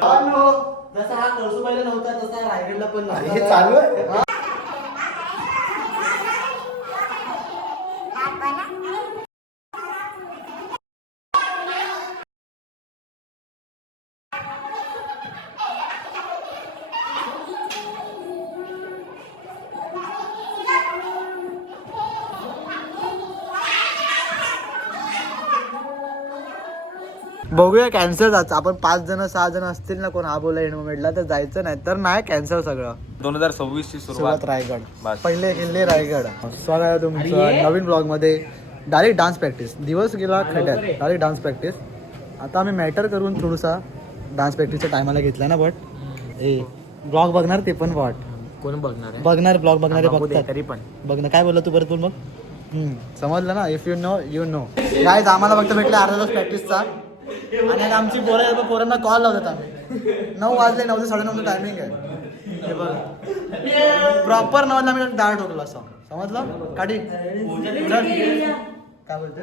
जसा हा कळसुबाईला नव्हता तसा रायगडला पण नव्हता. हे चालू आहे. बघूया कॅन्सल जायचं. आपण 5 जण 6 जण असतील ना कोण हा बोला एंडमोमेंटला तर जायचं, नाही तर नाही कॅन्सल सगळं. 2026 ची सुरुवात रायगड. पहिले किल्ले रायगड. स्वागत आहे तुमचं नवीन ब्लॉग मध्ये. Direct dance practice. दिवस गेला खड्यात, डायरेक्ट डान्स प्रॅक्टिस. आता आम्ही मॅटर करून थोडंसा डान्स प्रॅक्टिसच्या टायमाला घेतला ना. बट ए ब्लॉग बघणार ते पण वाट कोण बघणार आहे? बघणार ब्लॉग बघणारे बघतात तरी पण बघणार. काय बोलला तू परत बोल मग. समजलं ना. If you know you know. काय आम्हाला फक्त भेटलं अर्धा तास प्रॅक्टिसचा. आणि आता आमची पोरांना कॉल लावतात आम्ही. 9 वाजले, 9 ते 9:30 टायमिंग आहे. हे बघ प्रॉपर 9ला मी डाळ ठोकला असं समजलं. काढी काय बोलते.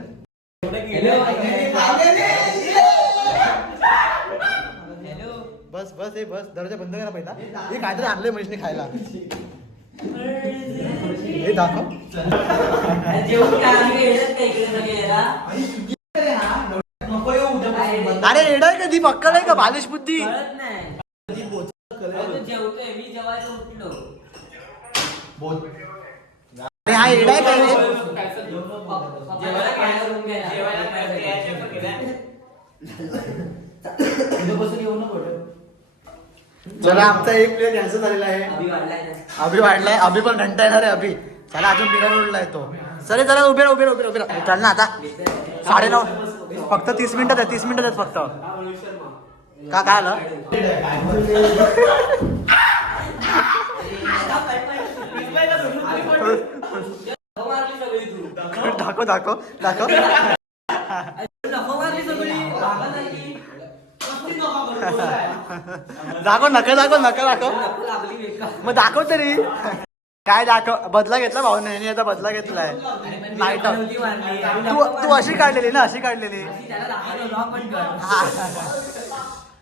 बस बस हे बस दरवाजा बंद करा पहिला. हे काहीतरी आणलंय मनीषने खायला. हे दाखव. अरे रेडा आहे का दी पक्कल आहे का बालिश बुद्धी. अरे हा रेडा आहे का चला आमचा एक प्लेट कॅन्सल झालेला आहे. अभि वाढलाय. अभि पण घंटा येणार आहे. अभि चला अजून बिना रोडला येतो. चले चला उभे राहा चल ना. आता 9:30 फक्त 30 मिनिटात आहे. 30 मिनिटात आहेत फक्त. का काय आलं. दाखव दाखव दाखव दाखव नका दाखव नका दाखव. मग दाखव तरी. काय दाखव. बदला घेतला भाऊने. आता बदला घेतलाय. नाईट तू अशी काढलेली ना. अशी काढलेली.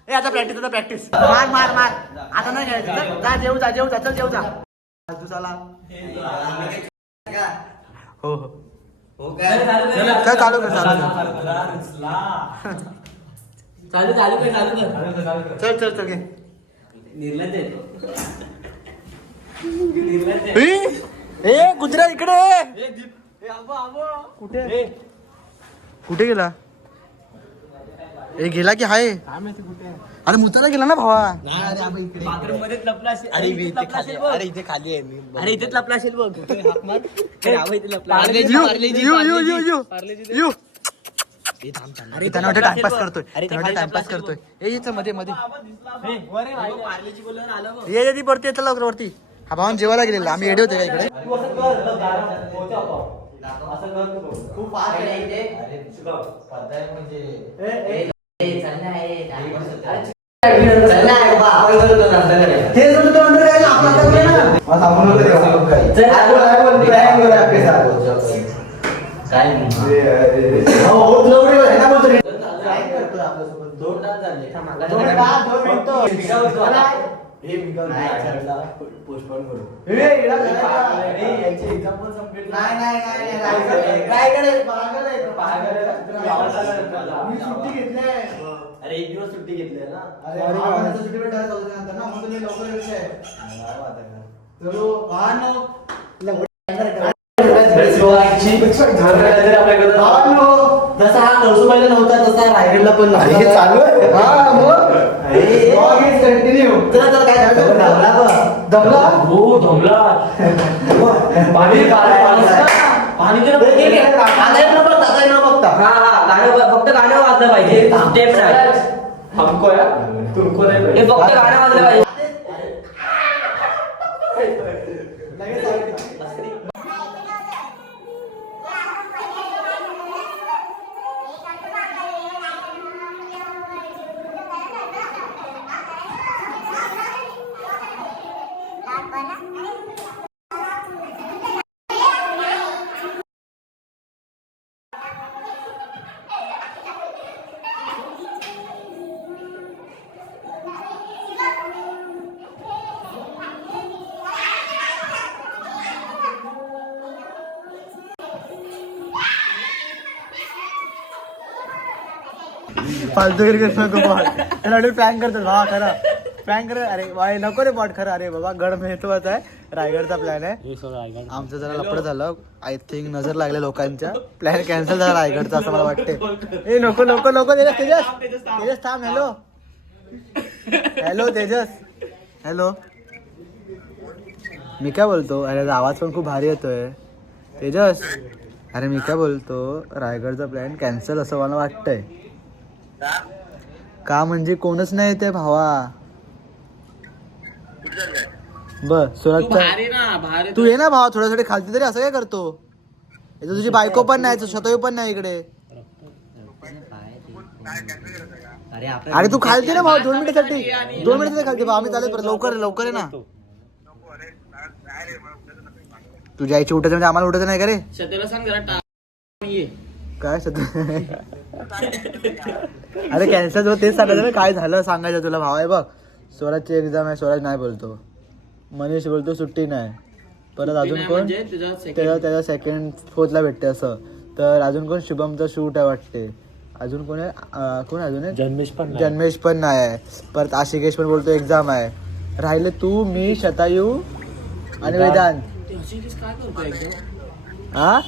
ए आता प्रॅक्टिस मार मार मार. आता नाही घ्यायचं. जा जेऊ जा चल जेऊ जा. तू चला. हो हो चल चालू कर चल चल चल घे. ए गुजरा इकडे. कुठे गेला. ए गेला की हाय. अरे मुताला गेला ना भावा. अरे इथे खाली आहे मी. अरे इथेच लपला असेल बघ. अरे त्यांना वाटतं टाइमपास करतोय. यायचं मध्ये ये ती परती येतं लवकर वरती. हा भावान जेवायला गेलेला. आम्ही येडे होते का इकडे. अरे एक दिवस सुट्टी घेतली ना. जसा हा कळसुबाईला नव्हता तसा रायगडला पण नव्हता. हे चालू आहे. चला चला काय फक्त गाणं वाजलं पाहिजे. स्टेप नाही. फक्त गाणं वाजलं पाहिजे. फालतूगिरी करू नको बॉट. त्याला प्लॅन करतो हा खरा प्लॅन कर. अरे बाय नको रे बॉट खरं. अरे बाबा गड महत्वाचा आहे. रायगडचा प्लॅन आहे आमचं. जरा लपड झालं आय थिंक. नजर लागल्या लोकांच्या. प्लॅन कॅन्सल झाला रायगडचा असं मला वाटते. ए नको नको नको तेजस तेजस तेजस थांब. Hello hello Tejas hello. मी काय बोलतो. अरे आवाज पण खूप भारी येतोय तेजस. अरे मी काय बोलतो रायगडचा प्लॅन कॅन्सल असं मला वाटतंय. का म्हणजे कोणच नाही येते भावा. बर सुरतचा तू ये ना भावा थोड्यासाठी खालती तरी. असं काय करतो. इथं तुझी बायको पण नाही शतयू पण नाही इकडे. अरे तू खालती ना भाऊ 2 मिनिटासाठी. 2 मिनिटासाठी खालती भाऊ. आम्ही चालेल परत. लवकर लवकर आहे ना. तू जायची उठायचं म्हणजे आम्हाला उठायचं नाही का रे. शतेला सांग जरा काय अरे कॅन्सल होत तेच सांगायचं. काय झालं सांगायचं तुला भाव आहे बघ. स्वराजची एक्झाम आहे. स्वराज नाही बोलतो. मनीष बोलतो सुट्टी नाही. परत अजून कोण त्याच्या सेकंड फोर्थला भेटते असं. तर अजून कोण शुभमचा शूट आहे वाटते. अजून कोण आहे कोण अजून आहे जन्मेश पण नाही आहे. परत आशिकेश पण बोलतो एक्झाम आहे. राहिले तू मी शतायू आणि वेदांत. हा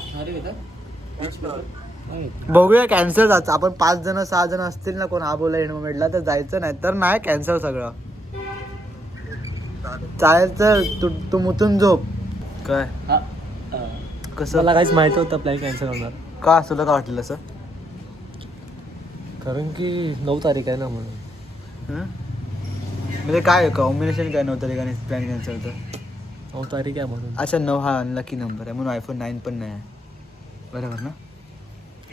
बघूया कॅन्सल. आपण 5 जण 6 जण असतील ना कोण हा बोला एंडमोमेंटला तर जायचं. नाही तर नाही कॅन्सल सगळं. चालेल तर तू मुतून झोप. काय कसं मला काहीच माहिती होतं प्लॅन कॅन्सल होणार. का तुला काय वाटलं असं. कारण की 9 तारीख आहे ना म्हणून. म्हणजे काय कॉम्बिनेशन काय 9 तारीख प्लॅन कॅन्सल होतं. 9 तारीख आहे म्हणून. अच्छा 9 हा अनलकी नंबर आहे म्हणून iPhone 9 पण नाही आहे. बरोबर ना.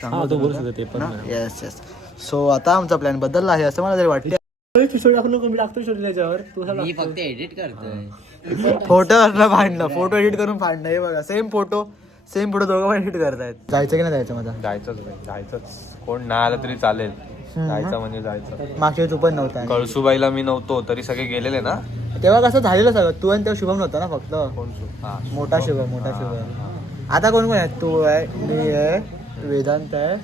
हा तो बोलत होता ते पण. Yes yes. सो आता आमचा प्लॅन बदलला आहे असं मला तरी वाटतं. मी टाकतो त्याच्यावर मी फक्त एडिट करतोय. फोटो फाडणं. फोटो एडिट करून फाडणं. हे बघा सेम फोटो दोघं पण एडिट करतायत. जायचं की नाही जायचं माझा. जायचंच कोण नाही आलं तरी चालेल. जायचं म्हणजे जायचं. मागच्या तू पण नव्हता. कळसुबाईला मी नव्हतो तरी सगळे गेलेले ना. तेव्हा कसं झालेलं सगळं. तू आणि तेव्हा शुभम नव्हता ना फक्त. मोठा शुभम. आता कोण कोण आहे. तू आहे मी आहे वेदांत आहे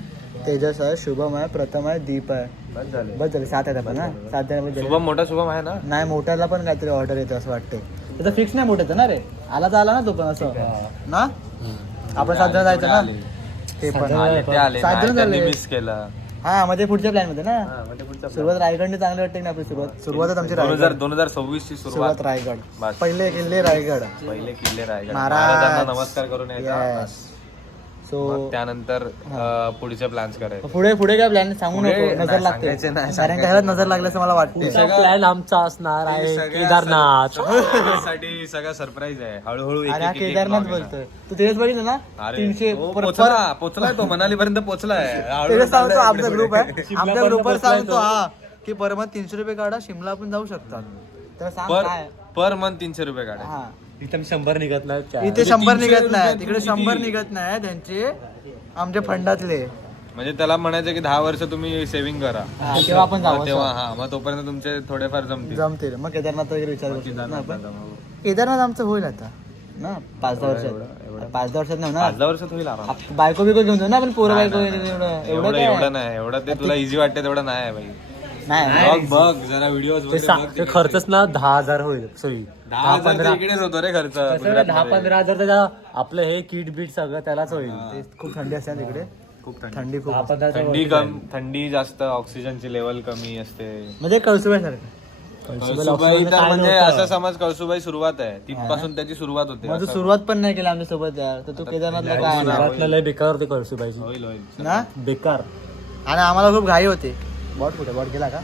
तेजस आहे शुभम आहे प्रथम आहे दीप आहे. बस झाले 7 आहेत आपण ना. 7 जण. शुभम मोठा शुभम आहे ना. नाही मोठ्याला पण काहीतरी ऑर्डर येते असं वाटते. त्याचं फिक्स नाही मोठ्याचं ना रे. आला तर आला ना तो पण असं ना. आपण 7 जण जायचं ना. ते पण 7 जण झाले. मिस केलं. हा म्हणजे पुढच्या प्लॅन मध्ये ना. सुरुवात रायगडने चांगली वाटते ना आपली. सुरुवातच आमची 2026 ची सुरुवात रायगड. पहिले किल्ले रायगड. महाराजांना नमस्कार करून यायचा. सो त्यानंतर पुढचे प्लॅन्स करायचे. पुढे काय प्लॅन सांगू नको. नजर लागते कारण काय नजर लागल्याचं मला वाटतं. प्लॅन आमचा असणार आहे केदारनाथ साठी सगळं सरप्राईज आहे. हळूहळू अरे केदारनाथ बोलतोय तू. तेच बघितलं ना 300 पोचलाय तो मनाली पर्यंत पोचलाय. तेच सांगतो आमचा ग्रुप आहे. आमच्या ग्रुपवर सांगतो हा की पर मंथ 300 रुपये काढा शिमला आपण जाऊ शकतात. तर सांग काय पर मंथ 300 रुपये काढा. हा इथे 100 निघत नाहीत. इथे 100 निघत नाही. तिकडे 100 निघत नाही त्यांचे आमच्या फंडातले. म्हणजे त्याला म्हणायचं की 10 वर्ष तुम्ही सेव्हिंग करा. तेव्हा आपण जाऊ. तेव्हा हा मग तोपर्यंत तुमचे थोडेफार जमतील. मग केदारनाथ वगैरे विचार करू शकतो ना आपण. केदारनाथ आमचं होईल आता ना 5-10 वर्षात. 5-10 वर्षात नाही ना. 5-10 वर्षात होईल आराम. बायको बिको घेऊन जाऊ ना आपण. पोरं बायको एवढं नाही. एवढं ते तुला इझी वाटते तेवढं नाही आहे भाई. नाही. बघ जरा व्हिडिओ ते खर्चच ना 10,000 होईल. सॉरी 10,000 इकडेच होतो रे खर्च. 10-15,000 त्याच्या आपलं हे किट बीट सगळं त्यालाच होईल. खूप थंडी असते ना तिकडे. खूप थंडी खूप. थंडी जास्त. ऑक्सिजनची लेवल कमी असते. म्हणजे कळसुबाईसारखं. कळसुबाई तर म्हणजे असं समज कळसुबाई सुरुवात आहे तिथपासून त्याची सुरुवात होते. मग तू सुरुवात पण नाही केली आमच्या सोबत यार. तर तू केदारनाथला काय आला? लय बेकार होते कळसुबाईची. होईल ना बेकार. आणि आम्हाला खूप घाई होती. बॉट कुठे बॉट गेला का.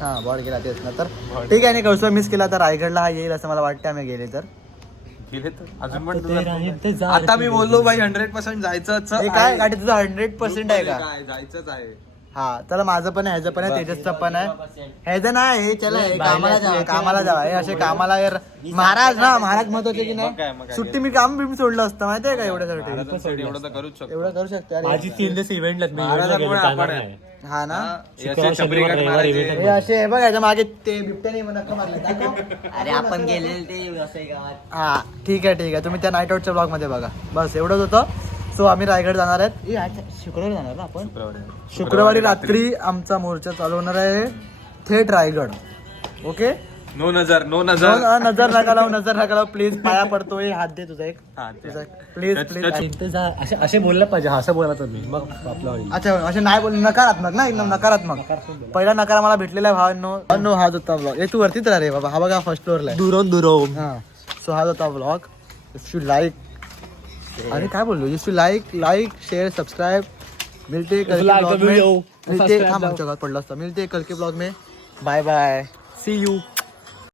हा बॉट गेला तेच ना. तर ठीक आहे. कळसुबाई मिस केला तर रायगडला हा येईल असं मला वाटतं. आम्ही गेले तर अजून पण आता मी बोललो भाई 100% जायचंच. काय गाडी तुझं 100% आहे का. जायचंच आहे. हा चला माझं पण आहे ह्याचं पण आहे तेजसचं पण आहे. ह्याचं नाही हे चला हे कामाला जावा हे असे कामाला यार. महाराज ना महाराज महत्वाचे की नाही. सुट्टी मी काम बिम सोडलं असतं माहितीये का एवढ्यासाठी. एवढं तर करूच शकतो. एवढं करू शकतो. माझी 3 दिवस इव्हेंटला हा ना. इव्हेंट हे असे बघ याच्या मागे ते बिबट्याने नक्का मारले. अरे आपण गेलेले ते असं गावात. हा ठीक आहे तुम्ही त्या नाईट आउटच्या ब्लॉग मध्ये बघा. बस एवढंच होतं. सो आम्ही रायगड जाणार आहेत शुक्रवारी जाणार ना आपण शुक्रवारी रात्री आमचा मोर्चा चालू होणार आहे थेट रायगड. ओके नो नजर नजर नका लावू प्लीज पाया पडतोय हात दे तुझा एक प्लीज असे बोललं पाहिजे असं बोला तुम्ही मग आपलं अच्छा असे नाही बोल नकारात्मक ना एकदम नकारात्मक. पहिला नकार मला भेटलेला आहे भावांनो हाच होता ब्लॉग. तू वरतीच राहा रे बाबा. हा बघा फर्स्ट फ्लोअरला दुरून हा. सो हाच होता ब्लॉग. इफ यू लाईक अरे काय बोललो if you like share subscribe. मिलते कल के ब्लॉग में. मिलते कल के ब्लॉग में. Bye bye see you.